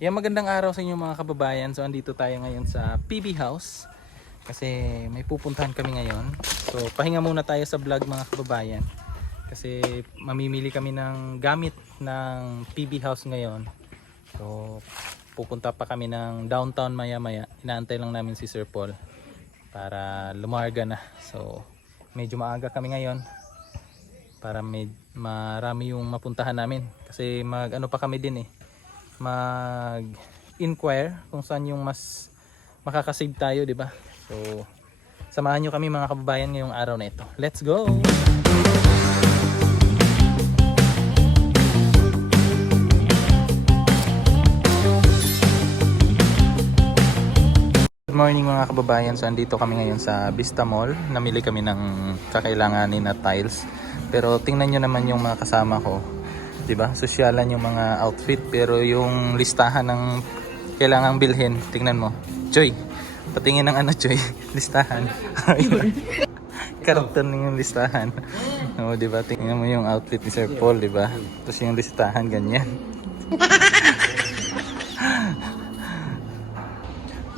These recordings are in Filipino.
Yan, magandang araw sa inyo mga kababayan. So andito tayo ngayon sa PB House kasi may pupuntahan kami ngayon. So pahinga muna tayo sa vlog mga kababayan kasi mamimili kami ng gamit ng PB House ngayon. So pupunta pa kami ng downtown maya maya. Inaantay lang namin si Sir Paul para lumarga na. So medyo maaga kami ngayon para marami yung mapuntahan namin kasi ano pa kami din mag-inquire kung saan yung mas makakasave tayo, di ba? So samahan nyo kami mga kababayan ngayong araw na ito. Let's go! Good morning mga kababayan. So andito kami ngayon sa Vista Mall. Namili kami ng kakailanganin na tiles. Pero tingnan nyo naman yung mga kasama ko. Diba? Sosyalan yung mga outfit pero yung listahan ng kailangang bilhin, tingnan mo. Joy, patingin ng Joy, listahan. Karaptan yung listahan. O, diba? Tingnan mo yung outfit ni Sir Paul, diba? Tapos yung listahan ganyan.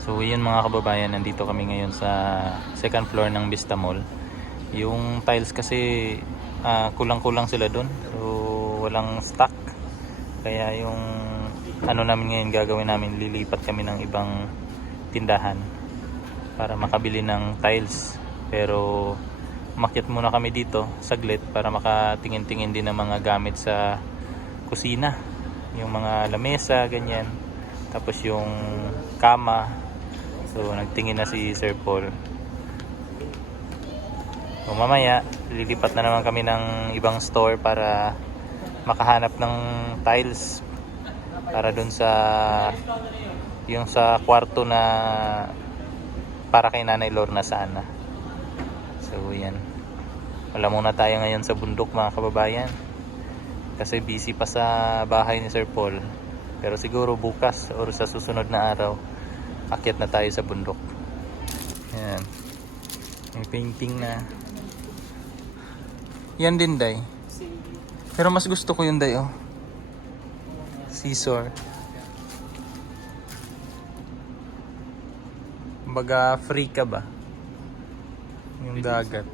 So yun mga kababayan, nandito kami ngayon sa second floor ng Vista Mall. Yung tiles kasi kulang-kulang sila doon. So walang stock. Kaya yung namin ngayon gagawin namin, lilipat kami ng ibang tindahan para makabili ng tiles. Pero umakyat muna kami dito saglit para makatingin-tingin din ng mga gamit sa kusina. Yung mga lamesa, ganyan. Tapos yung kama. So nagtingin na si Sir Paul. So mamaya lilipat na naman kami ng ibang store para makahanap ng tiles para dun sa yung sa kwarto na para kay Nanay Lorna sana. So yan, wala muna tayo ngayon sa bundok mga kababayan kasi busy pa sa bahay ni Sir Paul, pero siguro bukas or sa susunod na araw akyat na tayo sa bundok. Yan, may painting na yan din day. Pero mas gusto ko yung day, scissor. Baga free ka ba? Yung dagat.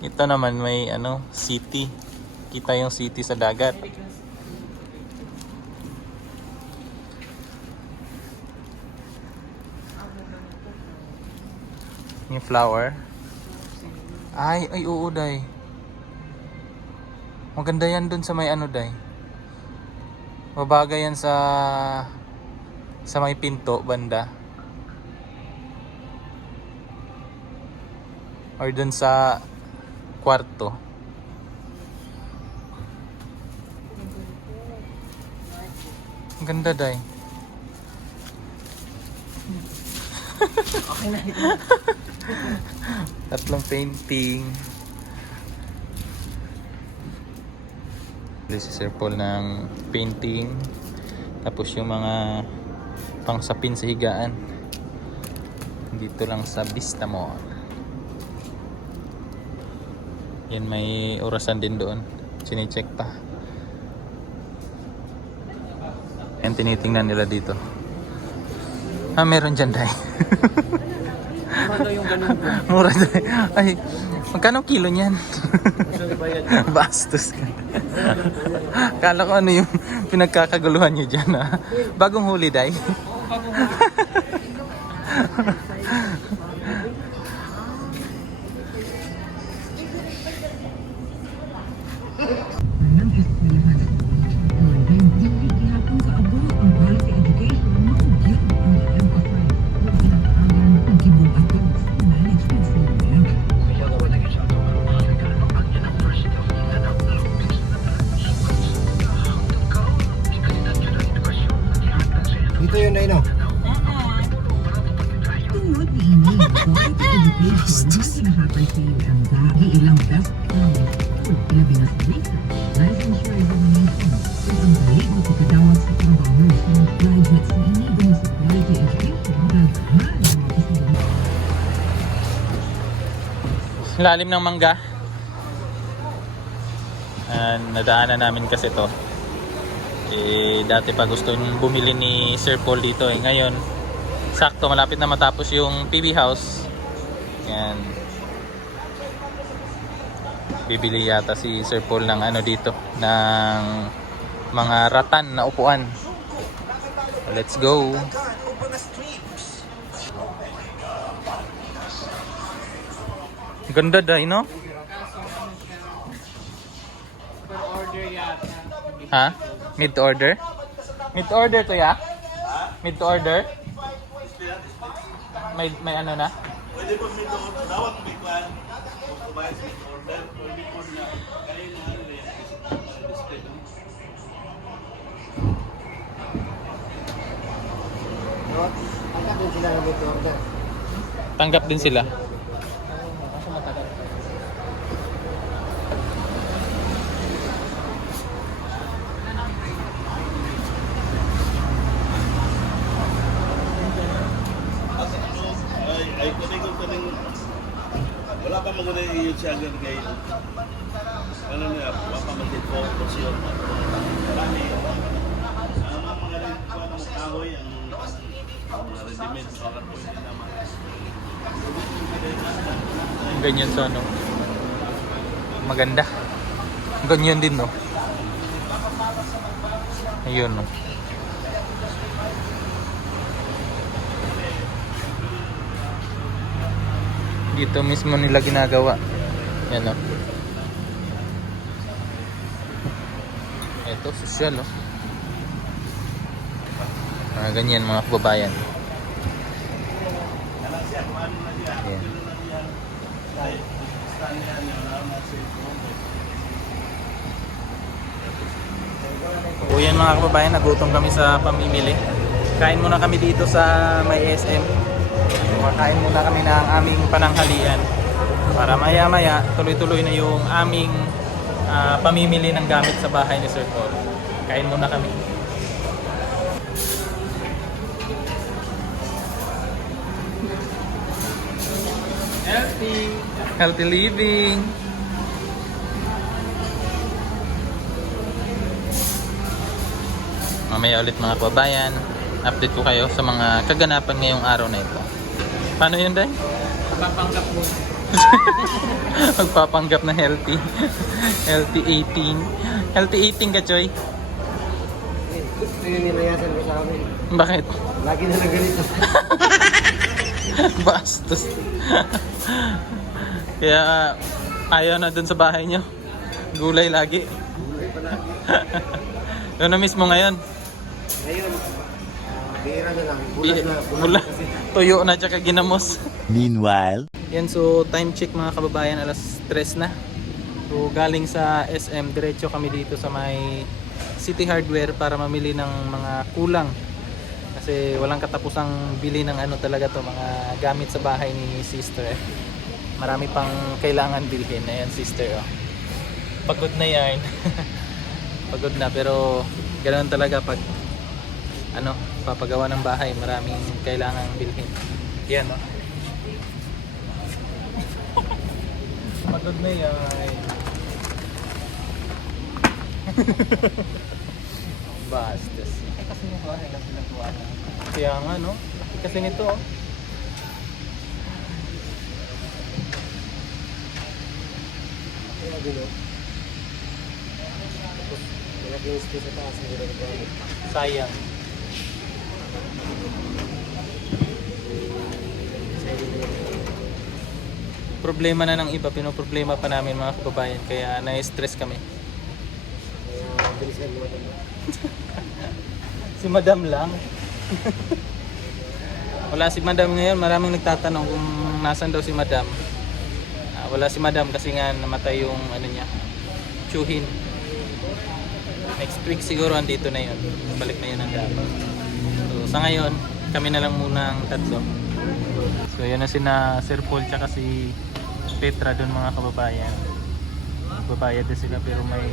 Ito naman may city. Kita yung city sa dagat. Yung flower. Ay oo day. Maganda yan dun sa may day. Babagay yan sa may pinto banda. Or dun sa kwarto. Ang ganda day. Okay na. Tatlong painting. This is Sir Paul ng painting. Tapos yung mga pangsapin sa higaan. Dito lang sa Vista Mall. Yan, may orasan din doon. Sine-check pa. Yan, tinitingnan nila dito. Meron dyan day. Mura yung ganun po. Mura day. Ay, magkano kilo niyan? Bastos ka. Kala ko yung pinagkakaguluhan nyo dyan Bagong huli day. Bagong huli. Dito yun na Tungod niini, quality education na sinahatag sa iyo ang ilang best college. Ilabi na sa Lisa, licensure examination, at ang balik na pagkadawat sa trabaho sa mga graduates na inigo sa quality education, daghan ang mga lalim ng mangga. Nadaanan namin kasi to. Dati pa gusto nung bumili ni Sir Paul dito. Ngayon, sakto malapit na matapos yung PB house. Yan. Bibili yata si Sir Paul ng ano dito, ng mga ratan na upuan. Let's go. Ganda dahil, no? Ha? Mid to order? Mid to order to ya? Mid to order? May ano na? Pwede po mid to order. Dawat mid to customize mid to order. Pwede po na kayo na ano display doon. Angkat din sila ng dito order. Tanggap din sila. Ay kuning wala pa maguna yung siya agad kay ano niya, wala pa mag-info po siya. Marami. Ang mga rin po ng kahoy, ang mga ready-made para po hindi naman. Ganyan sa ano. Maganda. Ganyan din, no? Ayun, no? Dito mismo nila ginagawa. Yan, no? Ito, social, no? Ganyan, mga kababayan. Yan. O yan mga kababayan, nagutom kami sa pamimili. Kain muna kami dito sa may SM. Makain muna kami ng aming pananghalian para maya maya tuloy-tuloy na yung aming pamimili ng gamit sa bahay ni Sir Paul. Kain muna kami. Healthy living. Mamaya ulit mga kababayan, update ko kayo sa mga kaganapan ngayong araw na ito. Paano yun, Day? Papanggap mo. Magpapanggap na healthy. Healthy eating. Healthy eating ka, Choy? Ito yung nilayasan ko sa amin. Bakit? Lagi na lang ganito. Bastos. Kaya ayaw na dun sa bahay nyo. Gulay lagi. Gulay pa lagi. Yun na mismo ngayon. Ngayon, bihira na lang. Bulas na. Bula. Tuyo na tsaka ginamos. Meanwhile, Yan, so time check mga kababayan, alas 3 na. So galing sa SM, diretso kami dito sa may City Hardware para mamili ng mga kulang. Kasi walang katapusang bili ng ano talaga to, mga gamit sa bahay ni sister. Marami pang kailangan bilhin. Ayan, sister, oh. Pagod na yan. Pagod na, pero ganoon talaga pag ano, papagawa ng bahay, maraming kailangan bilhin. Yan, oh. Pagod na yan. Bastos. Kasi yung bahay lang pinagawa na. Kaya nga, no? Laki kasi nito, oh. Kaya magulo. Tapos, malaking space sa taas. Hindi na nagbago. Sayang. Problema na ng iba, pinoproblema pa namin mga kababayan, kaya na-stress kami. Kaya, bilisan mo ito. Si Madam lang. Wala si Madam ngayon, maraming nagtatanong kung nasan daw si Madam. Wala si Madam kasi nga namatay yung ano niya, tsuhin. Next week siguro andito na yun. Balik na yun ang dapat. So sa ngayon, kami na lang muna ang tatlo. So yan na sina Sir Paul tsaka si Petra doon mga kababayan. Babayad na sila pero may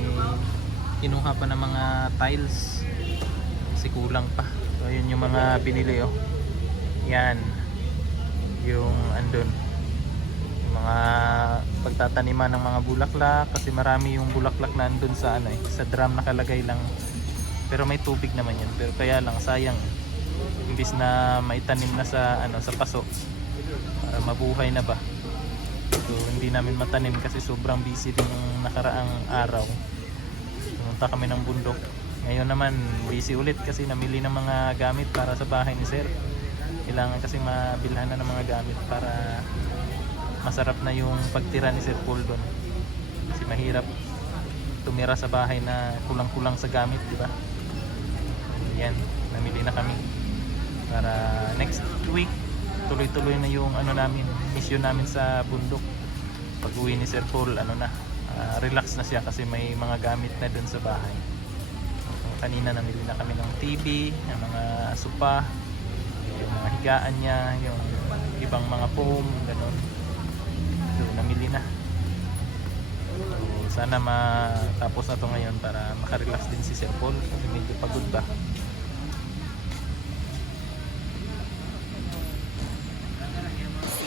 kinuha pa ng mga tiles. Kasi kulang pa. So yun yung mga binili, oh. Yan. Yung andun. Yung mga tataniman ng mga bulaklak kasi marami yung bulaklak na andun sa ano sa drum nakalagay lang. Pero may tubig naman yun. Pero kaya lang sayang. Imbis na maitanim na sa sa paso para mabuhay na ba. So hindi namin matanim kasi sobrang busy din yung nakaraang araw. Pumunta kami ng bundok. Ngayon naman busy ulit kasi namili ng mga gamit para sa bahay ni Sir. Kailangan kasi mabilhan na ng mga gamit para masarap na yung pagtira ni Sir Paul doon. Kasi mahirap tumira sa bahay na kulang-kulang sa gamit, di ba? Yan, namili na kami para next week tuloy-tuloy na yung mission namin sa bundok. Pag-uwi ni Sir Paul, relax na siya kasi may mga gamit na doon sa bahay. Kanina namili na kami ng TV, ng mga sopa, yung mga higaan niya, yung ibang mga foam, ganun. So namili na. So, sana matapos na to ngayon para makarelax din si Sir Paul kasi medyo pagod ba.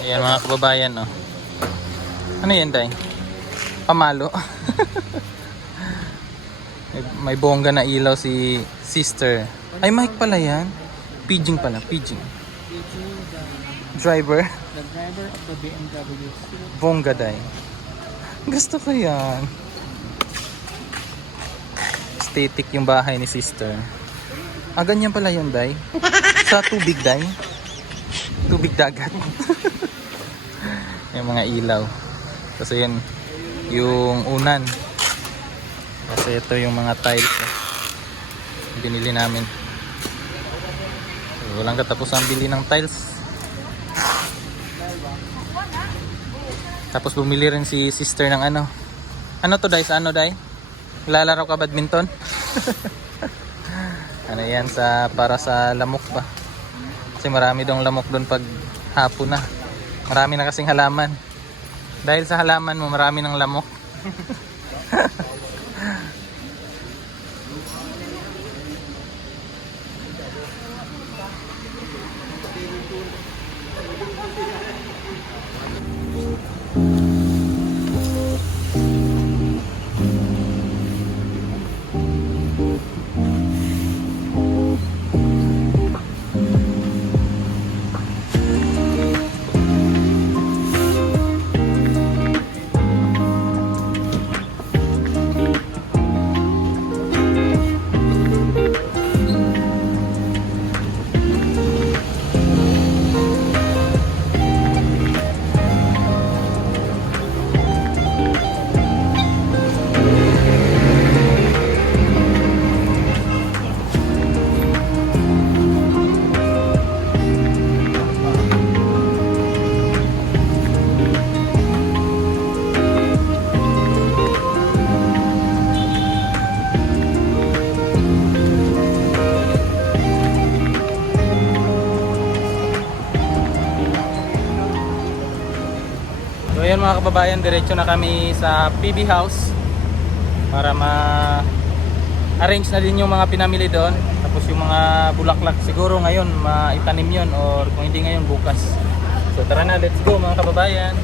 Ayan mga kababayan, oh. Ano yan, Day? Pamalo. may bongga na ilaw si sister. Ay, mic pala yan. Pidging pala, pidging. Driver. The driver of the BMW. Bongga, Day. Gusto ko yan. Aesthetic yung bahay ni sister. Ah, ganyan pala yun, Day. Sa tubig, Day. Tubig dagat. Yung mga ilaw. Kasi yun, yung unan. Kasi ito yung mga tiles binili namin. So, walang katapusan bili ng tiles. Tapos bumili rin si sister ng ano to, Day? Sa ano, Day? Lalaro ka badminton? Ano yan, para sa lamok ba? Kasi marami dong lamok doon pag hapon na. Marami na kasing halaman. Dahil sa halaman mo, marami ng lamok. So ayan mga kababayan, diretso na kami sa PB House para ma-arrange na din yung mga pinamili doon. Tapos yung mga bulaklak siguro ngayon maitanim yun, or kung hindi ngayon bukas. So tara na, let's go mga kababayan.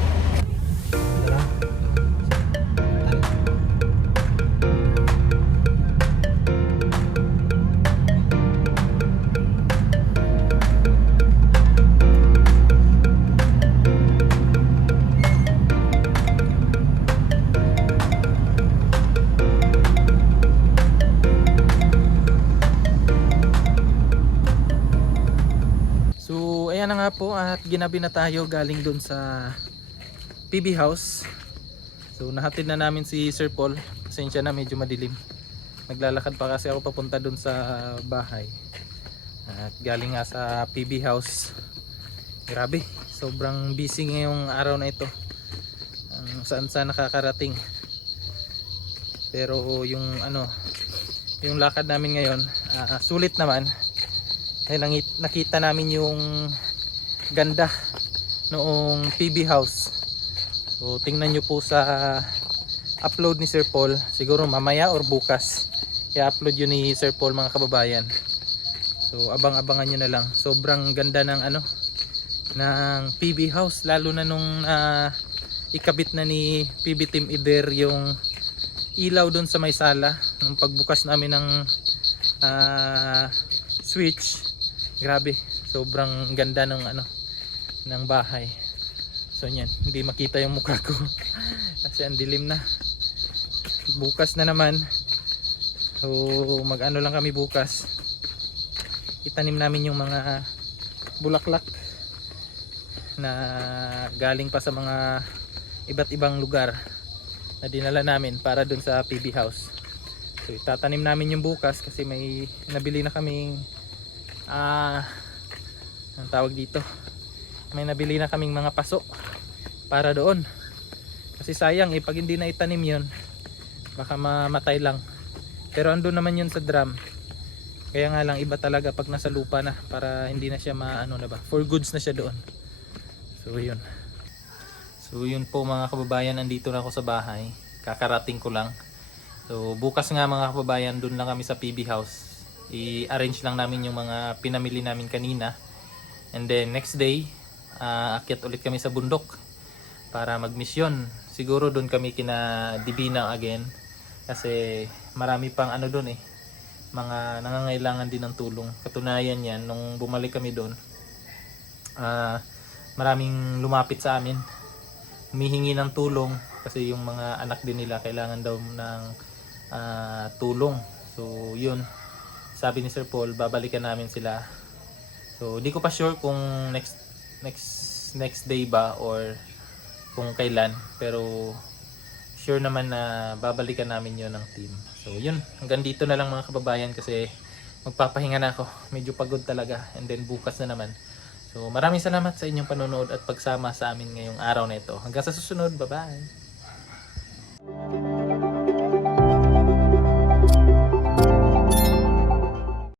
Ayan na nga po, at ginabi na tayo galing dun sa PB House. So nahatid na namin si Sir Paul. Pasensya na, medyo madilim. Naglalakad pa kasi ako papunta dun sa bahay. At galing nga sa PB House. Grabe, sobrang busy ngayong araw na ito. Saan saan nakakarating. Pero yung yung lakad namin ngayon, sulit naman. Dahil nakita namin yung ganda noong PB House. So tingnan nyo po sa upload ni Sir Paul, siguro mamaya or bukas i-upload yun ni Sir Paul mga kababayan. So abang-abangan nyo na lang. Sobrang ganda ng ng PB House, lalo na nung ikabit na ni PB Team Ider yung ilaw doon sa may sala nung pagbukas namin ng switch. Grabe, sobrang ganda ng ng bahay. So yan, hindi makita yung mukha ko kasi ang dilim na. Bukas na naman, so mag-ano lang kami bukas, itanim namin yung mga bulaklak na galing pa sa mga iba't ibang lugar na dinala namin para dun sa PB house. So itatanim namin yung bukas kasi may nabili na kaming ang tawag dito, may nabili na kaming mga paso para doon. Kasi sayang pag hindi na itanim yun, baka mamatay lang. Pero andun naman yun sa drum. Kaya nga lang iba talaga pag nasa lupa na, para hindi na siya for goods na siya doon. So yun. So yun po mga kababayan, andito na ako sa bahay. Kakarating ko lang. So bukas nga mga kababayan, doon lang kami sa PB house. I-arrange lang namin yung mga pinamili namin kanina. And then next day, akyat ulit kami sa bundok para magmisyon. Siguro doon kami kina Divina again. Kasi marami pang doon mga nangangailangan din ng tulong. Katunayan yan, nung bumalik kami doon, maraming lumapit sa amin, humihingi ng tulong kasi yung mga anak din nila kailangan daw ng tulong. So yun, sabi ni Sir Paul, babalikan namin sila. So di ko pa sure kung next day ba or kung kailan, pero sure naman na babalikan namin yon ng team. So yun, hanggang dito na lang mga kababayan kasi magpapahinga na ako, medyo pagod talaga, and then bukas na naman. So maraming salamat sa inyong panonood at pagsama sa amin ngayong araw na ito. Hanggang sa susunod, bye bye.